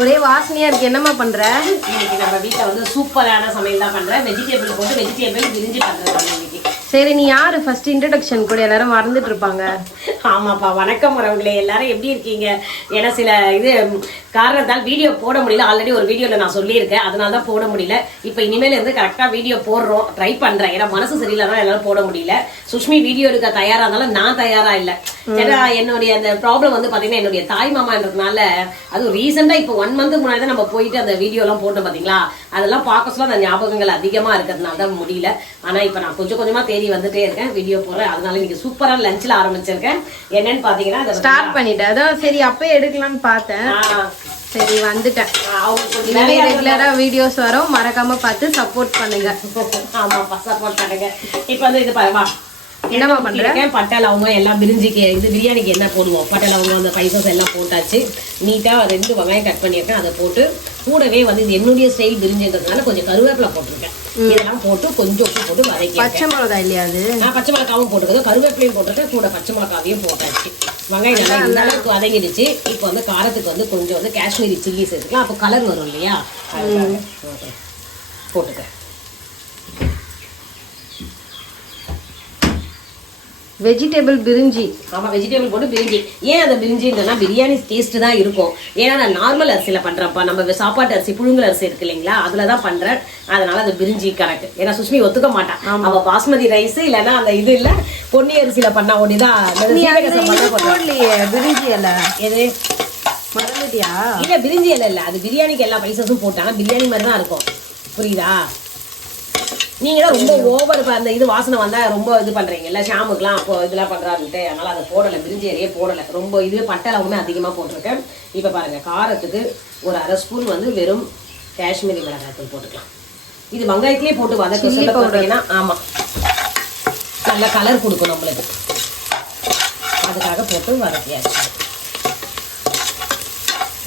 ஒரே வாசனையா இருக்கு. என்னம்மா பண்ற? இன்னைக்கு நம்ம வீட்டில் வந்து சூப்பரான சமையல் தான் பண்றேன். வெஜிடபிள் போட்டு வெஜிடபிள் பிரிஞ்சு பண்றேன் இன்னைக்கு. சரி, நீ யாரு ஃபர்ஸ்ட் இன்ட்ரோடக்ஷன் கூட எல்லாரும் மறந்துட்டு இருப்பாங்க. ஆமாப்பா, வணக்கம் வரவங்களே, எல்லாரும் எப்படி இருக்கீங்க? ஏன்னா சில இது காரணத்தால் வீடியோ போட முடியல. ஆல்ரெடி ஒரு வீடியோல நான் சொல்லியிருக்கேன், அதனால தான் போட முடியல. இப்போ இனிமேல் இருந்து கரெக்டா வீடியோ போடுறோம், ட்ரை பண்றேன். ஏன்னா மனசு சரியில்லைனா என்னால போட முடியல. சுஷ்மி வீடியோ எடுக்க தயாரா இருந்தாலும் நான் தயாரா இல்லை. ஏன்னா என்னுடைய அந்த ப்ராப்ளம் வந்து பாத்தீங்கன்னா என்னுடைய தாய் மாமான்றதுனால, அதுவும் ரீசெண்டா இப்போ 1 மந்த் முன்னாடி தான் நம்ம போயிட்டு அந்த வீடியோ எல்லாம் போட்டோம் பாத்தீங்களா. அதெல்லாம் பார்க்க சொல்ல அந்த ஞாபகங்கள் அதிகமா இருக்கிறதுனால தான் முடியல. ஆனா இப்ப நான் கொஞ்சம் கொஞ்சமா தேடி வந்துட்டே இருக்கேன், வீடியோ போடுறேன். அதனால இன்னைக்கு சூப்பரா லஞ்ச்ல ஆரம்பிச்சிருக்கேன். என்னன்னு பாத்தீங்கன்னா ஸ்டார்ட் பண்ணிட்டேன். அதான் சரி அப்பயே எடுக்கலாம்னு பார்த்தேன். சரி வந்துட்டேன். ரெகுலரா வீடியோஸ் வரும், மறக்காம பார்த்து சப்போர்ட் பண்ணுங்க. ஆமாப்பா, சப்போர்ட் பண்ணுங்க. இப்ப வந்து இது பாருமா, என்னமா பண்றேன்? பட்டை லவங்கம் எல்லாம் பிரிஞ்சிக்கு இது பிரியாணிக்கு என்ன போடுவோம், பட்டை லவங்கம் அந்த பைசஸ் எல்லாம் போட்டாச்சு. நீட்டா 2 வெங்காயம் கட் பண்ணியிருக்கேன், அதை போட்டு கூடவே வந்து இது என்னுடைய ஸ்டைல் பிரிஞ்சுன்றதுனால கொஞ்சம் கருவேப்பிலை போட்டிருக்கேன். இதெல்லாம் போட்டு கொஞ்சம் உப்பு போட்டு வதக்கி. பச்சை மிளகா இல்லையா அது? நான் பச்சை மிளகாவும் போட்டுருக்கேன், கருவேப்பிலையும் போட்டிருக்கேன், கூட பச்சை மிளகாவையும் போட்டாச்சு. வெங்காயம் நல்லா இந்த அளவுக்கு வதங்கிடுச்சு. இப்போ வந்து காரத்துக்கு வந்து கொஞ்சம் வந்து காஷ்மீரி சில்லி சேர்த்துக்கலாம், அப்போ கலர் வரும் இல்லையா, போட்டுக்க. வெஜிடபிள் பிரிஞ்சி. ஆமா, வெஜிடபிள் போட்டு பிரிஞ்சி. ஏன் அதை பிரிஞ்சின்னா பிரியாணி டேஸ்ட் தான் இருக்கும். ஏன்னா நான் நார்மல் அரிசியில பண்றேன்ப்பா, நம்ம சாப்பாட்டு அரிசி புழுங்கல் அரிசி இருக்கு இல்லைங்களா, அதுலதான் பண்றேன். அதனால அது பிரிஞ்சி கணக்கு. ஏன்னா சுஷ்மி ஒத்துக்க மாட்டான், அவ பாஸ்மதி ரைஸ் இல்லைன்னா அந்த இது இல்ல பொன்னி அரிசியில பண்ணா ஒண்ணுதான் பிரிஞ்சி இல்ல. எது மறந்துட்டியா? இல்ல பிரிஞ்சி இல்ல, அது பிரியாணிக்கு எல்லா பைசஸும் போட்டாங்க, பிரியாணி மாதிரி தான் இருக்கும். புரியுதா? நீங்க தான் ரொம்ப ஓவர் அந்த இது வாசனை வந்தா ரொம்ப இது பண்றீங்கல்ல, ஷாமுக்குலாம் அப்போ இதெல்லாம் பண்றாருன்ட்டு, அதனால அதை போடலை, பிரிஞ்சி அறையே போடலை. ரொம்ப இதுவே பட்டை லவங்கமே அதிகமா போட்டிருக்கேன். இப்ப பாருங்க, காரத்துக்கு ஒரு 1/2 ஸ்பூன் வந்து வெறும் காஷ்மீரி மிளகாய்த்தூள் போட்டுக்கலாம். இது வெங்காயத்திலேயே போட்டு வதக்க சொல்ல போட்டீங்கன்னா, ஆமா நல்ல கலர் கொடுக்கும் நம்மளுக்கு, அதுக்காக போட்டு வதக்கியாச்சு.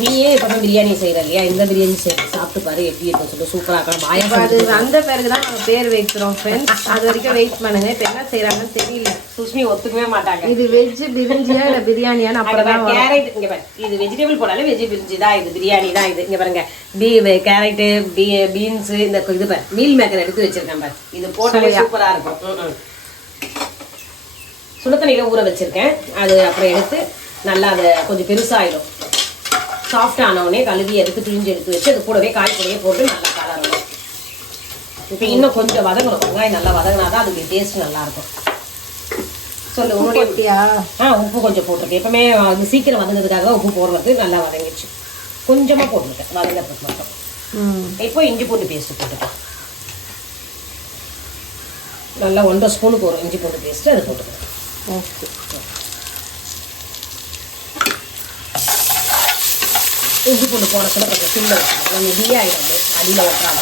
நீயே இப்போ பிரியாணி செய்யற இல்லையா, இந்த பிரியாணி சாப்பிட்டு பாரு எப்படி இருக்கும் சொல்லு, சூப்பரா இருக்கும். அது அந்த பேருக்குதான் நம்ம பேர் வைக்கிறோம் ஃப்ரெண்ட்ஸ். அது வரைக்கும் வெயிட் பண்ணுங்க. இப்போ என்ன செய்யறாங்கன்னு தெரியல. சுஷ்மி ஒத்துக்கவே மாட்டாங்க. இது வெஜ் பிரிஞ்சியா இல்ல பிரியாணியான்னு அப்பதான் கேரட் இங்க பாரு, இது வெஜிடபிள் போடாலே வெஜ் பிரிஞ்சி தான், இது பிரியாணி தான். இது இங்க பாருங்க, கேரட்டு பீன்ஸ் இந்த இது பாரு, மீல் மேக்கர் எடுத்து வச்சிருக்கேன் பாரு, இது போட்டாலே சூப்பரா இருக்கும். சுடுதண்ணியில ஊற வச்சிருக்கேன், அது அப்புறம் எடுத்து நல்லா அதை கொஞ்சம் பெருசாயிடும். சாஃப்ட் ஆனவுடனே கழுவி எடுத்து பிழிஞ்சு எடுத்து வச்சு அது கூடவே காய்கறியே போட்டு நல்லா கலரணும். இப்போ இன்னும் கொஞ்சம் வதங்கணும், வெங்காயம் நல்லா வதங்கினாதான் அதுக்கு டேஸ்ட் நல்லா இருக்கும். சொல்லு உன்னுடைய. உப்பு கொஞ்சம் போட்டிருக்கேன். எப்பவுமே அது சீக்கிரம் வதங்கிறதுக்காக தான் உப்பு போடுறது. நல்லா வதங்கிடுச்சு, கொஞ்சமா போட்டுருக்கேன் வதங்கிறதுக்கு மட்டும். இப்போ இஞ்சி பூண்டு பேஸ்ட் போட்டுக்கலாம். நல்லா 1.5 ஸ்பூனுக்கு ஒரு இஞ்சி பூண்டு பேஸ்ட் அது போட்டுக்கலாம். ஓகே, இஞ்சி பூண்டு போட சொல்ல கொஞ்சம் சின்ன வச்சுக்கலாம், நெடியாயிடும், அடியில் ஒட்டுறாங்க.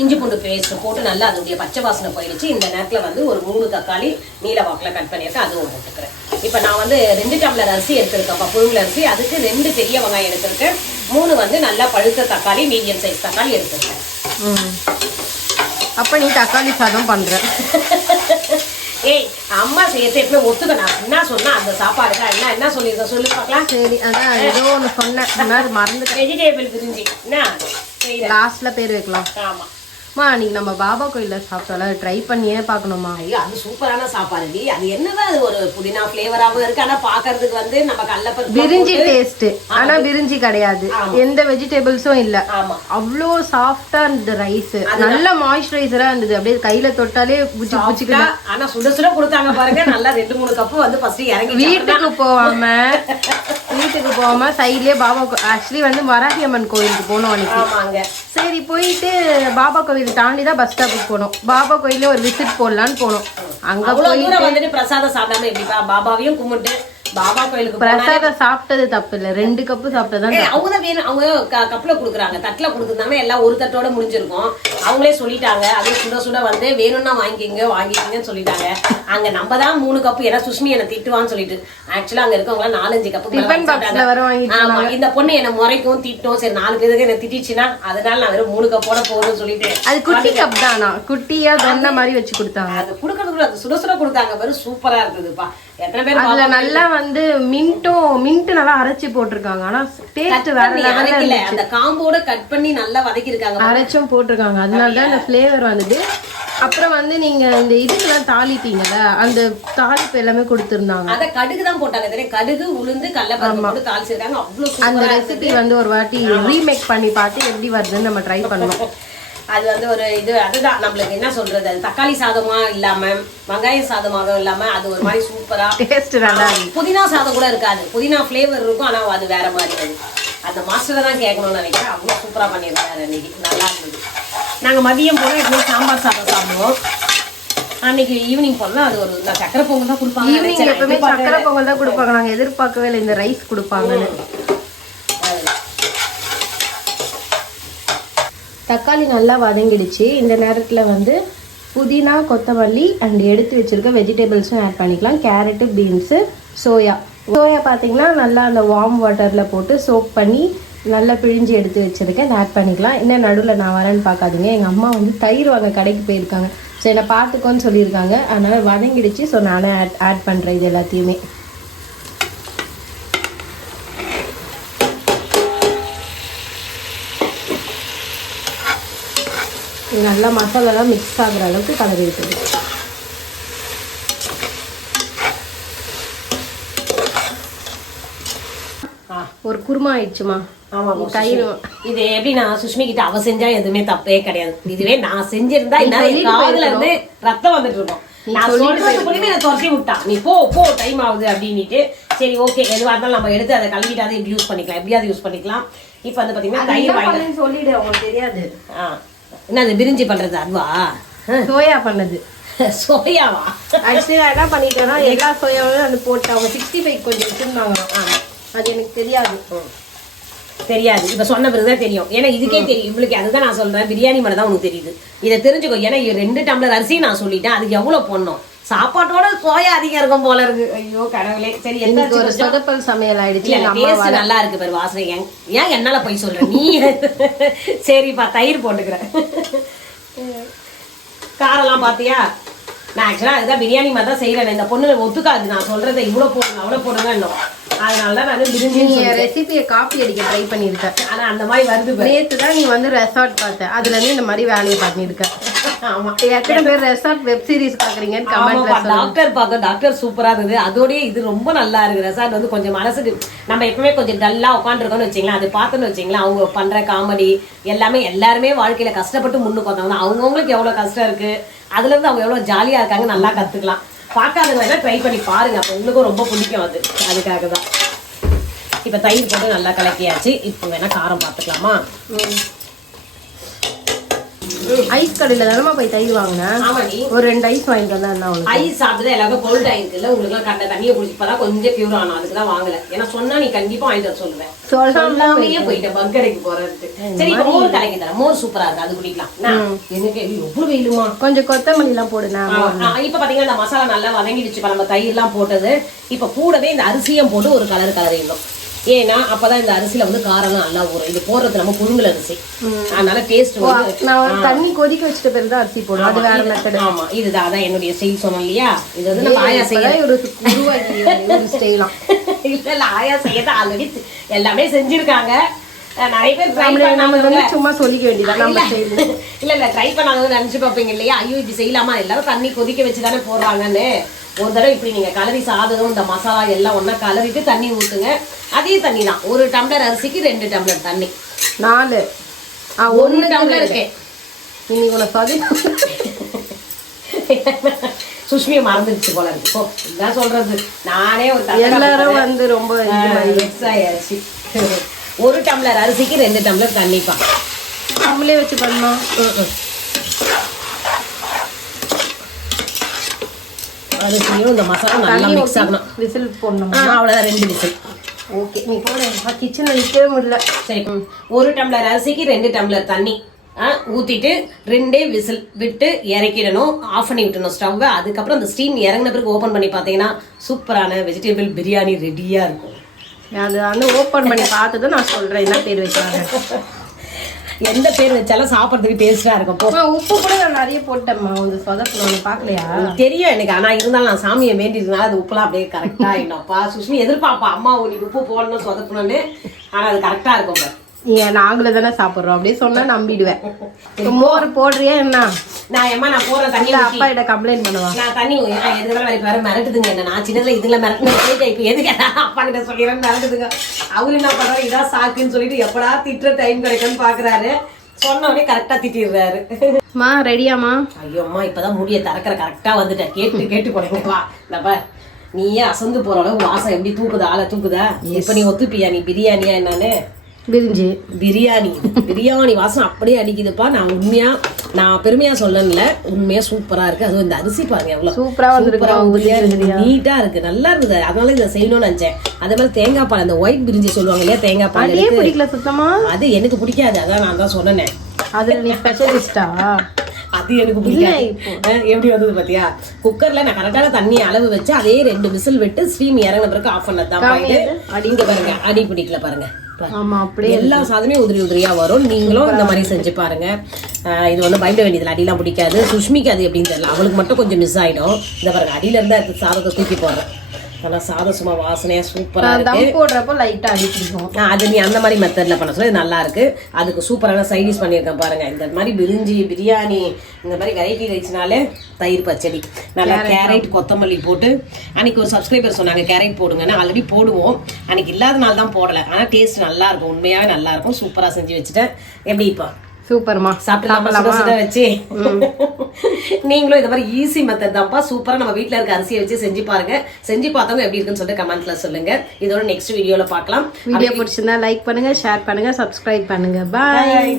இஞ்சி பூண்டு பேஸ்ட் போட்டு நல்லா அதனுடைய பச்சை வாசனை போயிடுச்சு. இந்த நேரத்தில் வந்து ஒரு 3 தக்காளி நீல வாக்கில் கட் பண்ணியிருக்கேன், அதுவும் போட்டுக்கிறேன். இப்போ நான் வந்து 2 டம்ளர் அரிசி எடுத்திருக்கேன், புழுங்கல் அரிசி. அதுக்கு 2 பெரிய வெங்காயம் எடுத்திருக்கேன், 3 வந்து நல்லா பழுத்த தக்காளி, மீடியம் சைஸ் தக்காளி எடுத்திருக்கேன். அப்ப நீ தக்காளி சாதம் பண்ற? ஏய், அம்மா செய்யறது எப்பவுமே ஒத்துக்க. நான் என்ன சொன்னா அந்த சாப்பாடு தான் என்ன சொல்லியிருக்க சொல்லு பார்க்கலாம். சரி, அதான் ஏதோ ஒன்று சொன்னேன், மறந்து. வெஜிடபிள் பிரிஞ்சி என்ன லாஸ்ட்ல பேர் வைக்கலாம். ஆமா நீங்க நம்ம பாபா கோயில்ல சாப்பிட்டால ட்ரை பண்ணியே பார்க்கணுமா? ஐயோ, அது சூப்பரான சாப்பாடு. அது என்னதான் அது ஒரு புதினா ஃப்ளேவராகவும் இருக்கு, ஆனா பாக்குறதுக்கு வந்து நம்ம கடலைப்பருப்பு பிரிஞ்சி டேஸ்ட், ஆனா பிரிஞ்சி கிடையாது, எந்த வெஜிடபிள்ஸும் இல்ல. அவ்வளோ சாஃப்டா இருந்தது ரைஸ், நல்ல மாய்ஸ்சரைசரா இருந்தது. அப்படியே கையில தொட்டாலே புச்சி புச்சிக்கலாம். ஆனா சுட சுட கொடுத்தாங்க பாருங்க, நல்லா 2-3 கப்பு வந்து ஃபர்ஸ்ட் இறங்கி. வீட்டுக்கு போகாம சைட்லயே பாபா, ஆக்சுவலி வந்து மராட்டி அம்மன் கோயிலுக்கு போனோம் அன்னைக்கு. சரி, போயிட்டு பாபா கோவில் தாண்டி தான் பஸ் ஸ்டாப்புக்கு போனோம். பாபா கோயில ஒரு விசிட் போடலான்னு போனோம். அங்க போய் வந்துட்டு பிரசாதம் சாப்பிடாம எப்படிப்பா, பாபாவையும் கும்பிட்டு பாபா கோயிலுக்கு பிரசாதம் சாப்பிட்டது தப்பு இல்ல, 2 கப்பு சாப்பிட்டதான். அவங்க வேணும், அவங்க கப்ல குடுக்குறாங்க, தட்டுல குடுக்குறாங்கன்னா எல்லாம் ஒரு தட்டோட முடிஞ்சிருக்கும். அவங்களே சொல்லிட்டாங்க, அதே சுட சுட வந்து வேணும்னா வாங்கிக்கிங்கன்னு சொல்லிட்டாங்க. அங்க நம்ம தான் 3 கப்பு, ஏன்னா சுஷ்மி என்ன திட்டுவான்னு சொல்லிட்டு. ஆக்சுவலா அங்க இருக்கவங்க 4-5 கப்பு. ஆமா, இந்த பொண்ணு என்ன முறைக்கும் திட்டும். சரி 4 பேருக்கு என்ன திட்டிச்சுன்னா அதனால நான் வெறும் 3 கப்போட போதும்னு சொல்லிட்டு. அது குட்டி கப் தானா, குட்டியா தொன்ன மாதிரி வச்சு கொடுத்தாங்க. அது குடுக்கறதுக்குள்ள அது சுட சுட கொடுத்தாங்க பாரு, சூப்பரா இருக்குதுப்பா. எத்தனை பேர் அதுல நல்லா வந்து மின்ட் நல்லா அரைச்சி போட்டிருக்காங்க. ஆனா டேஸ்ட் வேற லெவல்ல இல்ல, அந்த காம்போட கட் பண்ணி நல்லா வதக்கி இருக்காங்க, அரைச்சும் போட்டிருக்காங்க. அதனாலதான் இந்த ஃபிளேவர் வந்தது. அப்புறம் வந்து நீங்க இந்த இதுக்கெல்லாம் தாளிப்பீங்கல்ல, அந்த தாளிப்பு எல்லாமே கொடுத்துருந்தாங்க. அத கடுகு தான் போட்டாங்க, கடுகு உளுந்து கடலைப்பருப்பு போட்டு தாளிச்சிருக்காங்க. அவ்வளவு அந்த ரெசிபி வந்து ஒரு வாட்டி ரீமேக் பண்ணி பார்த்து எப்படி வருதுன்னு நம்ம ட்ரை பண்ணோம். அது வந்து ஒரு இது அதுதான் நம்மளுக்கு என்ன சொல்றது, அது தக்காளி சாதமா இல்லாம வெங்காய சாதமாக இல்லாம அது ஒரு மாதிரி சூப்பரா டேஸ்ட் நல்லா இருக்கு. புதினா சாதம் கூட இருக்காது, புதினா ஃபிளேவர் இருக்கும், ஆனா அது வேற மாதிரி அது. அந்த மாஸ்டரை தான் கேட்கணும்னு நினைக்கிறேன். அவ்வளோ சூப்பரா பண்ணியிருக்காரு அன்னைக்கு, நல்லா இருந்தது. நாங்க மதியம் போல எப்பவுமே சாம்பார் சாதம் சாப்பிடுவோம். அன்னைக்கு ஈவினிங் போனா அது ஒரு சக்கரை பொங்கல் தான் கொடுப்பாங்க. ஈவினிங் எப்பவுமே சக்கரை பொங்கல் தான் கொடுப்பாங்க. நாங்க எதிர்பார்க்கவே இல்லை இந்த ரைஸ் கொடுப்பாங்கன்னு. தக்காளி நல்லா வதங்கிடுச்சு. இந்த நேரத்தில் வந்து புதினா, கொத்தமல்லி அண்ட் எடுத்து வச்சிருக்க வெஜிடபிள்ஸும் ஆட் பண்ணிக்கலாம். கேரட்டு, பீன்ஸு, சோயா பார்த்தீங்கன்னா நல்லா அந்த வார்ம் வாட்டரில் போட்டு சோக் பண்ணி நல்லா பிழிஞ்சு எடுத்து வச்சுருக்கேன். ஆட் பண்ணிக்கலாம். இன்னும் நடுவில் நான் வரேன்னு பார்க்காதீங்க, எங்கள் அம்மா வந்து தயிர் வாங்க கடைக்கு போயிருக்காங்க. ஸோ என்னை பார்த்துக்கோன்னு சொல்லியிருக்காங்க. அதனால் வதங்கிடுச்சு. ஸோ நானே ஆட் பண்ணுறேன் இது எல்லாத்தையுமே. நல்லா மசாலாலாம் மிக்ஸ் ஆகுற அளவுக்கு கலரி விட்டுது. ஒரு குருமா ஆயிடுச்சுமா. தயிர் இது எப்படின்னா சுஷ்மி கிட்ட அவ செஞ்சா எதுவுமே தப்பே கிடையாது. இதுவே நான் செஞ்சிருந்தா காதுல இருந்து ரத்தம் வந்துட்டு இருக்கும். நான் சொல்றதுக்குள்ளேயுமே நான் துரத்தி விட்டான், நீ போ டைம் ஆகுது அப்படின்னுட்டு. சரி ஓகே, எதுவாக இருந்தாலும் நம்ம எடுத்து அதை கழுவிட்டாவது எப்படி யூஸ் பண்ணிக்கலாம், எப்படியாவது யூஸ் பண்ணிக்கலாம். இப்போ வந்து பாத்தீங்கன்னா தயிர் வாங்கி சொல்லிடு, அவங்களுக்கு தெரியாது. என்ன அது பிரிஞ்சி பண்றது? அதுவா சோயா பண்ணது. சோயாவா? ஆக்சுவலி நான் என்ன பண்ணிட்டேன்னா எல்லா சோயாவும் அது போட்டு அவங்க 65 கொஞ்சம் வச்சிருந்தாங்க. அது எனக்கு தெரியாது. இப்ப சொன்ன பிறகுதான் தெரியும். ஏன்னா இதுக்கே தெரியும் இவளுக்கு. அதுதான் நான் சொல்றேன், பிரியாணி மேல தான் உனக்கு தெரியுது. இதை தெரிஞ்சுக்கோ. ஏன்னா 2 டம்ளர் அரிசி நான் சொல்லிட்டேன், அதுக்கு எவ்வளவு போடணும். சாப்பாட்டோட சோயா அதிகம் இருக்கும் போல இருக்கு. ஐயோ கடவுளே. சரி, எனக்கு ஒரு சொதப்பல் சமையல் ஆயிடுச்சு. டேஸ்ட் நல்லா இருக்கு பாரு, வாசனை. ஏன் என்னால போய் சொல்றேன் நீ? சரிப்பா, தயிர் போட்டுக்கிறேன். காரெல்லாம் பாத்தியா? நான் ஆக்சுவலா அதுதான் பிரியாணி மாதிரி தான் செய்யறேன். இந்த பொண்ணு ஒத்துக்காது நான் சொல்றதை இவ்வளவு போடுங்க அவ்வளவு போடுங்க இன்னும். அதனாலதான் நான் பிரிஞ்சி ரெசிபியை காப்பி அடிக்க ட்ரை பண்ணிருக்கேன். ஆனா அந்த மாதிரி வருது. நேத்து தான் நீ வந்து ரெசார்ட் பார்த்த, அதுல இருந்து இந்த மாதிரி வேலையை பண்ணிருக்க. ஆமா, எத்தனை பேர் ரெசார்ட் வெப் சீரிஸ் பாக்குறீங்கன்னு கமெண்ட்ல சொல்லுங்க. டாக்டர் பார்த்தோம், டாக்டர் சூப்பரா இருந்தது. அதோடய இது ரொம்ப நல்லா இருக்கு. ரெசார்ட் வந்து கொஞ்சம் மனசுக்கு நம்ம எப்பவுமே கொஞ்சம் டல்லா உட்காந்துருக்கோம்னு வச்சுங்களேன், அது பார்த்தோன்னு வச்சுங்களேன், அவங்க பண்ற காமெடி எல்லாமே எல்லாருமே வாழ்க்கையில கஷ்டப்பட்டு முன்னுக்கு வந்தாங்க. அவங்கவுங்களுக்கு எவ்வளவு கஷ்டம் இருக்கு, அதுல இருந்து அவங்க எவ்வளவு ஜாலியா இருக்காங்க நல்லா கத்துக்கலாம். பார்க்காதவங்க வேணா ட்ரை பண்ணி பாருங்க, அப்போ உங்களுக்கும் ரொம்ப பிடிக்கும். அது அதுக்காக தான். இப்போ தயிர் போட்டு நல்லா கலக்கியாச்சு. இப்போ வேணா காரம் பார்த்துக்கலாமா? ஐஸ் கடையில தானமா போய் தயிர் வாங்கினேன். ஆமா, நீ ஒரு 2 ஐஸ் வாங்கிட்டு வந்தா ஐஸ் சாப்பிட்டு எல்லாருக்கும் கோல்ட் ஆயிருக்குல்ல, உங்களுக்கு கண்ட தண்ணியை குடிச்சு இப்பதான் கொஞ்சம் பியூர் ஆனா, அதுக்கு தான் வாங்கல. ஏன்னா சொன்னா நீ கண்டிப்பா வாங்கிட்டு வர சொல்லுவேன். சொல்லாமையே போயிட்டேன் பங்கடைக்கு போறது. சரி, இப்போ மோர் கலக்கி தரேன். மோர் சூப்பரா இருக்கு, அது குடிக்கலாம். எனக்கு எவ்வளவு வெயிலுமா. கொஞ்சம் கொத்தமல்லி எல்லாம் போடுனா. இப்ப பாத்தீங்கன்னா இந்த மசாலா நல்லா வதங்கிடுச்சு. இப்ப நம்ம தயிர் எல்லாம் போட்டது. இப்ப கூடவே இந்த அரிசியும் போட்டு ஒரு கலரிடணும். ஏன்னா அப்பதான் இந்த அரிசியில வந்து காரம் நல்லா ஊறும். இது போடுறது நம்ம புழுங்கல் அரிசி, அதனால டேஸ்ட் வந்து நான் தண்ணி கொதிக்க வச்சிட்ட பிறகு தான் அரிசி போடுவோம். அது வேற மெத்தட். ஆமா, இதுதான் அதான் என்னுடைய ஸ்டைல் சொன்னோம் இல்லையா. இது வந்து நம்ம ஆயா செய்யற ஒரு ஸ்டைலாம் இல்ல, ஆயா செய்யதான் ஆல்ரெடி எல்லாமே செஞ்சிருக்காங்க. நிறைய பேர் நம்ம வந்து சும்மா சொல்லிக்க வேண்டியதான் நம்ம ஸ்டைல். இல்ல ட்ரை பண்ணாங்க நினைச்சு பார்ப்பீங்க இல்லையா, ஐயோ இது செய்யலாமா, எல்லாரும் தண்ணி கொதிக்க வச்சுதானே போடுறாங்கன்னு. ஒரு தடவை இப்படி நீங்க கலரி சாதம் இந்த மசாலா எல்லாம் ஒன்னா கலரிட்டு தண்ணி ஊத்துங்க. அதே தண்ணி தான், 1 டம்ளர் அரிசிக்கு 2 டம்ளர் தண்ணி. 4 1 டம்ளர் இருக்கு. இன்னைக்கு உன சதி சுஷ்மியை மறந்துடுச்சு போல இருக்கு. இதான் சொல்றது, நானே ஒரு எல்லாரும் வந்து ரொம்ப வெக்ஸ் ஆயாச்சு. 1 டம்ளர் அரிசிக்கு 2 டம்ளர் தண்ணிப்பா. நம்மளே வச்சு பண்ணோம். அரிசியும் இந்த மசாலா நல்லா மிக்ஸ் ஆகணும். விசில் போடணும். அவ்வளோதான், 2 விசில். ஓகே, நீ போட கிச்சன்ல நிற்கவே முடியல. சரி, 1 டம்ளர் அரிசிக்கு 2 டம்ளர் தண்ணி ஊற்றிட்டு 2 விசில் விட்டு இறக்கிடணும். ஆஃப் பண்ணி விட்டணும் ஸ்டவ்வை. அதுக்கப்புறம் அந்த ஸ்டீம் இறங்கின பிறகு ஓப்பன் பண்ணி பார்த்தீங்கன்னா சூப்பரான வெஜிடபிள் பிரியாணி ரெடியாக இருக்கும். அது வந்து ஓப்பன் பண்ணி பார்த்ததும் நான் சொல்கிறேன் என்ன பேர் வச்சாங்க. எந்த பேர் வச்சாலும் சாப்பிட்றதுக்கு டேஸ்டா இருக்கும் போ. உப்பு கூட நான் நிறைய போட்டேம்மா கொஞ்சம் சொதப்பணும் பார்க்கலையா? தெரியும் எனக்கு, ஆனா இருந்தாலும் நான் சாமியை வேண்டியிருந்தனால அது உப்புலாம் அப்படியே கரெக்டா ஆயிடும்ப்பா. சுஷ்மி எதிர்பார்ப்பா அம்மா நீ உப்பு போடணும் சொதப்பணும்னு, ஆனா அது கரெக்டா இருக்கும். நாங்களே தானே சாப்பிடுறோம் அப்படியே சொன்னா நம்பிடுவேன். மோர் போடுறியா என்ன? நான் போற தண்ணி அப்பா கிட்ட கம்ப்ளைண்ட் பண்ணுவா. நான் தண்ணி எதுக்கெல்லாம் வேற மிரட்டுதுங்க என்ன. நான் சின்னதுல இதுல மிரட்டு இப்ப எதுக்கு அப்பா கிட்ட சொல்லிடுறேன் மிரட்டுதுங்க. அவரு என்ன பண்றாரு, இதான் சாக்குன்னு சொல்லிட்டு எப்படா திட்டுற டைம் கிடைக்கும்னு பாக்குறாரு. சொன்ன உடனே கரெக்டா திட்டிடுறாரு. மா ரெடியாமா? ஐயோ அம்மா இப்பதான் முடிய திறக்கிற கரெக்டா வந்துட்டேன். கேட்டு போனீங்க வா. இந்த நீயே அசந்து போற அளவு வாசம் எப்படி தூக்குதா, ஆளை தூக்குதா. இப்ப நீ ஒத்துப்பியா நீ பிரியாணியா என்னன்னு? பிரியாணி வாசம் அப்படியே அடிக்குதுப்பா. நான் பெருமையா சொல்லல, உண்மையா சூப்பரா இருக்கு. அதுவும் இந்த அரிசி பாருங்க எவ்வளவு சூப்பரா நீட்டா இருக்கு, நல்லா இருக்குது. அதனால இதை செய்யணும்னு நினைச்சேன். அதே மாதிரி தேங்காய் பால், அந்த ஒயிட் பிரிஞ்சி சொல்லுவாங்க இல்லையா, தேங்காய் பால் பிடிக்கல சுத்தமா. அது எனக்கு பிடிக்காது, அதான் நான் தான் சொன்னேன். அதுல நீ ஸ்பெஷலிஸ்டா? அது எனக்கு பிடிக்காது. எப்படி வந்தது பாத்தியா? குக்கர்ல நான் கரெக்டான தண்ணி அளவு வச்சு அதே 2 விசில் விட்டு ஸ்டீம் இறங்கின பிறகு ஆஃப் பண்ணதான். அடிங்க பாருங்க, அடி பிடிக்கல பாருங்க. எல்லா சாதனையும் உதிரியா வரும். நீங்களும் இந்த மாதிரி செஞ்சு பாருங்க. இது வந்து பயந்த வேண்டியதுல அடியெல்லாம் பிடிக்காது. சுஷ்மிக்கு அது எப்படின்னு தெரியல, அவளுக்கு மட்டும் கொஞ்சம் மிஸ் ஆயிடும். இந்த பாருங்க அடியில இருந்தா சாதத்தை தூக்கி போடுறேன். நல்லா சாதம் சும்மா வாசனையா சூப்பரா இருக்கு. போடுறப்போ லைட்டா அடி பிடிக்கும். அது நீ அந்த மாதிரி மெத்தட்ல பண்ண சொல்ல நல்லா இருக்கு. அதுக்கு சூப்பரான சைடிஷ் பண்ணியிருக்கேன் பாருங்க. இந்த மாதிரி பிரியாணி இந்த மாதிரி வெரைட்டி ரைஸ்னாலே தயிர் பச்சடி, நல்லா கேரட் கொத்தமல்லி போட்டு. அன்னைக்கு ஒரு சப்ஸ்கிரைபர் சொன்னாங்க கேரட் போடுங்கன்னு. ஆல்ரெடி போடுவோம், அன்னைக்கு இல்லாதனால தான் போடல. ஆனா டேஸ்ட் நல்லா இருக்கும், உண்மையாவே நல்லா இருக்கும். சூப்பரா செஞ்சு வச்சுட்டேன். எப்படி இப்போ சூப்பர்மா சாப்பிடலாமா வச்சு? நீங்களும் இந்த மாதிரி ஈஸி மெத்தட் தான்ப்பா. சூப்பரா நம்ம வீட்டுல இருக்க அரிசியை வச்சு செஞ்சு பாருங்க. செஞ்சு பார்த்தவங்க எப்படி இருக்குன்னு சொல்லிட்டு கமெண்ட்ல சொல்லுங்க. இதோட நெக்ஸ்ட் வீடியோல பார்க்கலாம். வீடியோ பிடிச்சிருந்தா லைக் பண்ணுங்க, ஷேர் பண்ணுங்க, சப்ஸ்கிரைப் பண்ணுங்க. பாய்.